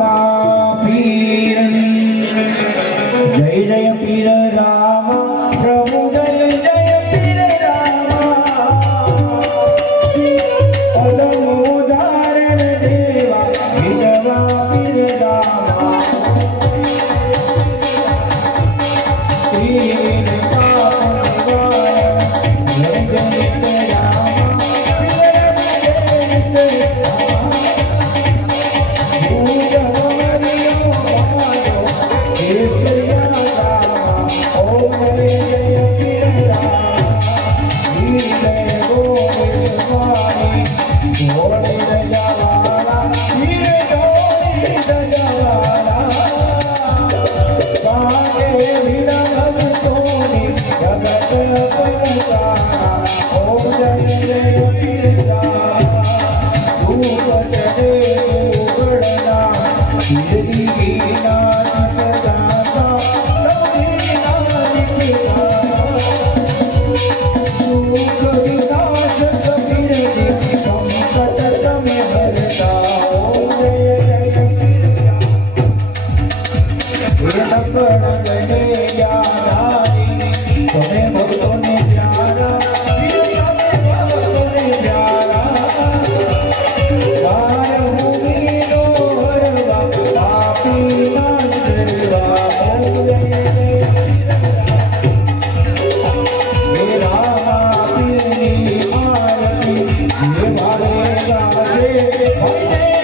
રામા પીરની જય જય પીર રામ પ્રભુ જય જય પીર રામ પદમોદારણ દેવા વિધવા પીર રામા પીર જય Hey, hey.